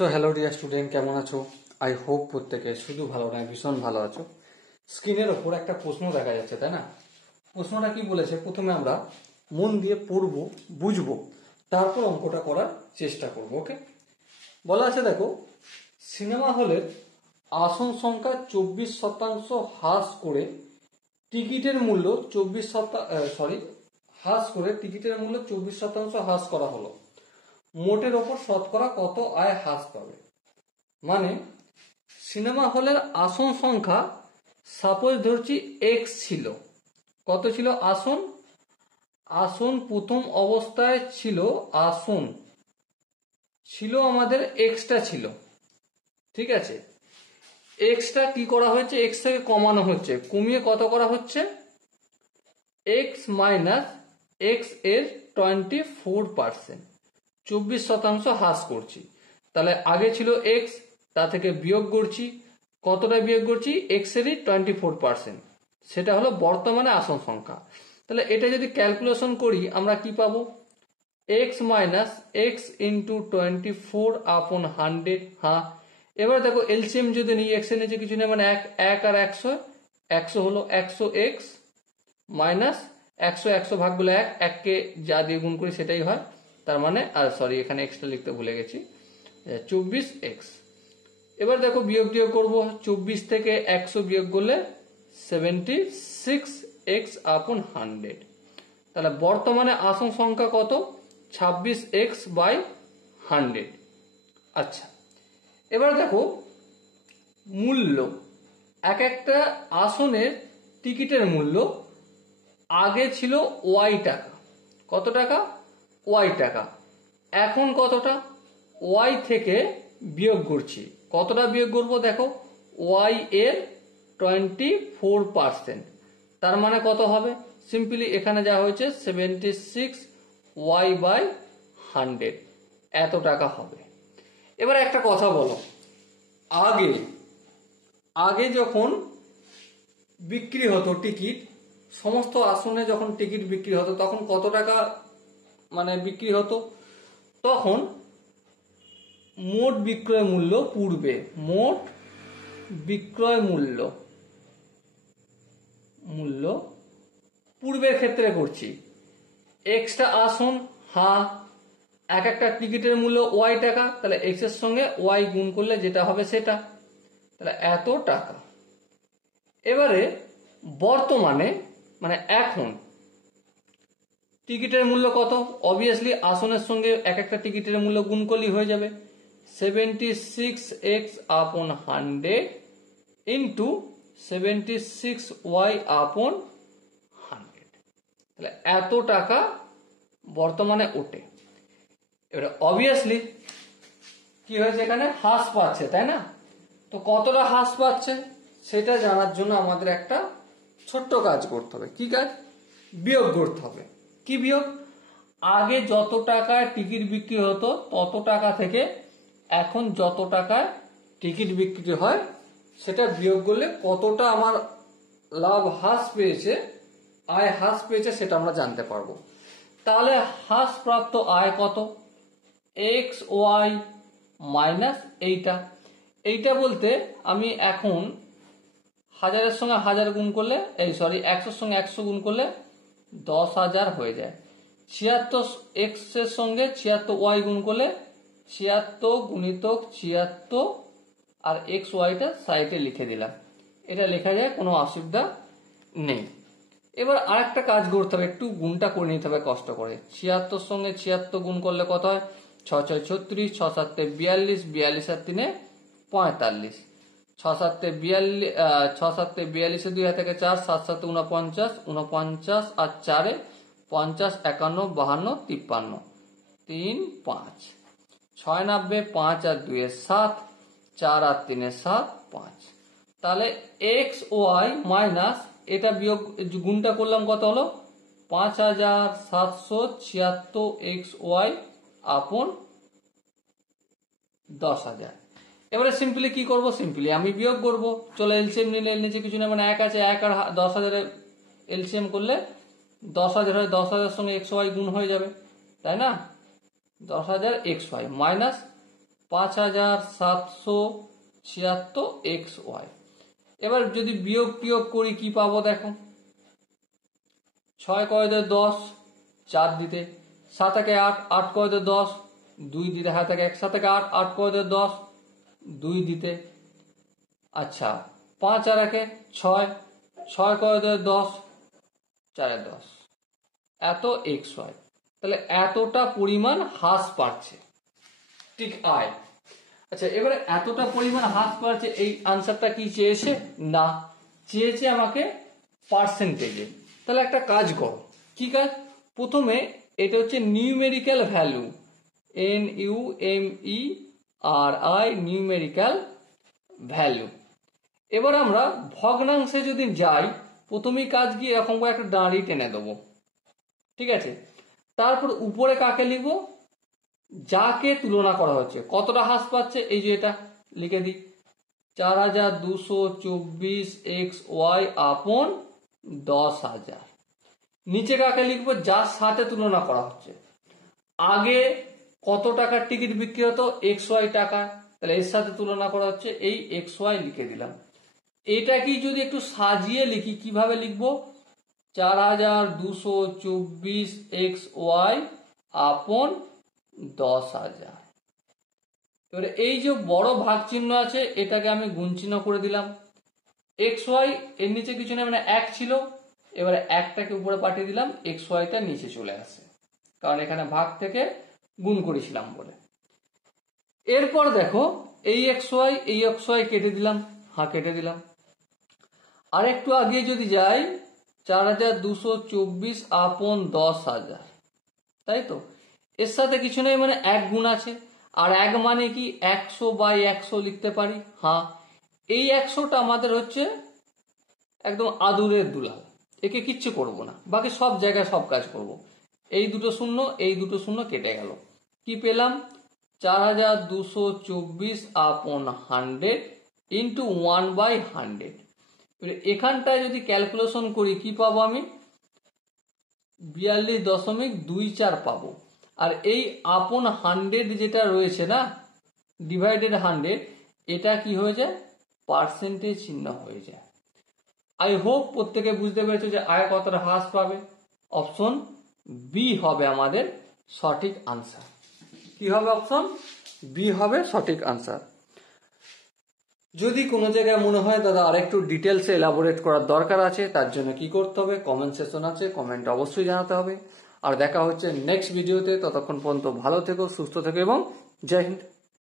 So hello dear student, কেমন আছো? I hope প্রত্যেকে শুধু ভালো নয়, ভীষণ ভালো আছো। স্ক্রিনের ওপর একটা প্রশ্ন দেখা যাচ্ছে, তাই না? প্রশ্নটা কি বলেছে, প্রথমে আমরা মন দিয়ে পড়বো, বুঝবো, তারপর অঙ্কটা করার চেষ্টা করবো। ওকে, বলা আছে দেখো, সিনেমা হলের আসন সংখ্যা 24% হ্রাস করে টিকিটের মূল্য 24% হ্রাস করা হলো। মোটের ওপর শতকরা কত আয় হ্রাস পাবে? মানে সিনেমা হলের আসন সংখ্যা, সাপোজ ধরছি এক্স ছিল। কত ছিল আসন? আসন প্রথম অবস্থায় ছিল, আসন ছিল আমাদের এক্সটা ছিল, ঠিক আছে। এক্সটা কি করা হয়েছে? এক্স থেকে কমানো হচ্ছে, কমিয়ে কত করা হচ্ছে? এক্স মাইনাস এক্স এর 24%, 24% হ্রাস করছি। তাহলে আগে ছিল এক্স, তা থেকে বিয়োগ করছি। কতটা বিয়োগ করছি? এক্স এরই 24%, সেটা হলো বর্তমানে আসন সংখ্যা। তাহলে এটা যদি ক্যালকুলেশন করি আমরা কি পাবো? X minus x into 24/100। হ্যাঁ, এবার দেখো এলসিএম যদি নিই, এক্স এর নিচে কিছু নেই, মানে এক আর 100 হলো 100 এক্স মাইনাস 100 ভাগ বলে 1কে যা দিয়ে গুণ করি সেটাই হয়, তার মানে এখানে এক্সটা লিখতে ভুলে গেছি, 24x। এবার দেখো বিয়োগ করবো, 24 থেকে 100 বিয়োগ করলে 76x/100। তাহলে বর্তমানে আসন সংখ্যা কত? 26x/100। আচ্ছা, এবার দেখো মূল্য, এক একটা আসনের টিকিটের মূল্য আগে ছিল ওয়াই টাকা। কত টাকা? ওয়াই টাকা। এখন কতটা? ওয়াই থেকে বিয়োগ করছি। কতটা বিয়োগ করবো? দেখো ওয়াই এর 24%, তার মানে কত হবে? সিম্পলি এখানে যা হয়েছে 76y/100, এত টাকা হবে। এবার একটা কথা বলো, আগে যখন বিক্রি হতো টিকিট, সমস্ত আসনে যখন টিকিট বিক্রি হতো তখন কত টাকা মানে বিক্রি হতো? তখন মোট বিক্রয় মূল্য পূর্বে, মোট বিক্রয় মূল্য পূর্বের ক্ষেত্রে করছি। এক্সটা আসন, হ্যাঁ, এক একটা টিকিটের মূল্য ওয়াই টাকা, তাহলে এক্স এর সঙ্গে ওয়াই গুণ করলে যেটা হবে সেটা, তাহলে এত টাকা। এবারে বর্তমানে মানে এখন টিকিটের মূল্য কত? অবভিয়াসলি আসনের সঙ্গে এক একটা টিকিটের মূল্য গুণ করলেই হয়ে যাবে, 76x/100 ইন্টু 76y/100, তাহলে এত টাকা বর্তমানে ওঠে। এবারে অবভিয়াসলি কি হয়েছে, এখানে হ্রাস পাচ্ছে, তাই না? তো কতটা হ্রাস পাচ্ছে সেটা জানার জন্য আমাদের একটা ছোট্ট কাজ করতে হবে। কি কাজ? বিয়োগ করতে হবে। কি বিয়োগ? আগে যত টাকায় টিকিট বিক্রি হতো তত টাকা থেকে এখন যত টাকায় টিকিট বিক্রি হয় সেটা বিয়োগ করলে কতটা আমার লাভ হ্রাস পেয়েছে, আয় হ্রাস পেয়েছে, সেটা আমরা জানতে পারবো। তাহলে হ্রাসপ্রাপ্ত আয় কত? এক্স ওয়াই মাইনাস এইটা বলতে আমি এখন 1000-এর সঙ্গে 1000 গুণ করলে 100-র সঙ্গে 100 গুণ করলে 10,000 হয়ে যায়। 76x এর সঙ্গে 76y গুণ করলে 76 গুণিতক 76 আর এক্স ওয়াইটা সাইডে লিখে দিলাম, এটা লেখা যায়, কোনো অসুবিধা নেই। এবার আরেকটা কাজ করতে হবে, একটু গুণটা করে নিতে হবে কষ্ট করে। 76 সঙ্গে 76 গুণ করলে কত হয়? 6 6 36, 6 7 42, 42 আর 3 45, 6 7 42, 6 7 42, 2 হাতে 4, 7 7 49, 49 আর 4 50, 51, 52, 53, 3 5, 6 90, 5 আর 2 7, 4 আর 3 7, 5। তাহলে এক্স ওয়াই মাইনাস এটা বিয়োগ গুণটা করলাম, কত হলো? 5776xy/10,000। এবারে সিম্পলি কি করব? সিম্পলি আমি বিয়োগ করব। চলে এলসিএম নিলে, নিচে কিছু না, মানে 1 আছে, 1 আর 10,000 এলসিএম করলে 10,000 হয়, 10,000 সঙ্গে xy গুণ হয়ে যাবে, তাই না? 10,000 xy মাইনাস 5776 এক্স ওয়াই। এবার যদি বিয়োগ করি কি পাবো দেখো, 6 × 10 4 দিতে, 7 × 8 8 × 10 2 দিতে, হ্যাঁ থাকে 1 7 × 8 8 × 10 2 দিতে। আচ্ছা 5 আর 1 6 6 × 10 4 10, এত এক্স ওয়াই। তাহলে এতটা পরিমাণ হ্রাস পাচ্ছে ঠিক আয়। আচ্ছা এবারে এতটা পরিমাণ হ্রাস পাচ্ছে, এই আনসারটা কি চেয়েছে? না, চেয়েছে আমাকে পার্সেন্টেজে। তাহলে একটা কাজ করো, কি কাজ? প্রথমে এটা হচ্ছে numerical value, NUMERI, numerical value. এবার আমরা ভগ্নাংশে যদি যাই, প্রথমেই কাজ কি, এরকম করে একটা দাঁড়ি টেনে দেবো, ঠিক আছে? তারপর উপরে কাকে লিখবো? যাকে তুলনা করা হচ্ছে, কতটা হ্রাস পাচ্ছে, এই যে এটা লিখে দিই, 4224 এক্স ওয়াই আপন 10,000। নিচে কাকে লিখবো? যার সাথে তুলনা করা হচ্ছে। আগে কত টাকার টিকিট বিক্রি হতো? এক্স ওয়াই টাকা, তাহলে এর সাথে তুলনা করা হচ্ছে, এই এক্স ওয়াই লিখে দিলাম। এটা কি যদি একটু সাজিয়ে লিখি, কিভাবে লিখবো? 4224 এক্স ওয়াই আপন 10,000। এবারে এই যে বড় ভাগ চিহ্ন আছে, এটাকে আমি গুণ চিহ্ন করে দিলাম। এক্স ওয়াই এর নিচে কিছু নেই, মানে 1 ছিল, এবারে 1টাকে উপরে পাঠিয়ে দিলাম, এক্স ওয়াইটা নিচে চলে আসে, কারণ এখানে ভাগ থেকে গুণ করেছিলাম বলে। এরপর দেখো এই এক্স ওয়াই কেটে দিলাম, হ্যাঁ কেটে দিলাম। আর একটু আগে যদি যাই, 4224 আপন 10,000, তাই তো? এর সাথে কিছু নেই, মানে 1 গুণ আছে। আর 1 মানে কি? 100/100 লিখতে পারি। হ্যাঁ, এই 100টা আমাদের হচ্ছে একদম আদুরের দুলাল, একে কিচ্ছু করব না, বাকি সব জায়গায় সব কাজ করব। এই দুটো শূন্য, এই দুটো শূন্য কেটে গেল, কি পেলাম? 4224 আপন 100 ইন্টু 1/100। এখানটায় যদি ক্যালকুলেশন করি কি পাবো আমি? 42.24 পাবো। আর এই আপন 100 যেটা রয়েছে না, ডিভাইডেড 100, এটা কি হয়ে যায়? পার্সেন্টেজ চিহ্ন হয়ে যায়। আই হোপ প্রত্যেকে বুঝতে পেরেছো যে আয় কতটা হ্রাস পাবে। অপশন বি হবে আমাদের সঠিক আনসার। কি হবে? অপশন বি হবে সঠিক আনসার। যদি কোনো জায়গায় মনে হয় দাদা আরেকটু ডিটেলসে এলাবোরেট করার দরকার আছে, তার জন্য কি করতে হবে? কমেন্ট সেকশন আছে, কমেন্ট অবশ্যই জানাতে হবে। আর দেখা হচ্ছে নেক্সট ভিডিওতে। ততক্ষণ পর্যন্ত ভালো থেকো, সুস্থ থেকো এবং জয় হিন্দ।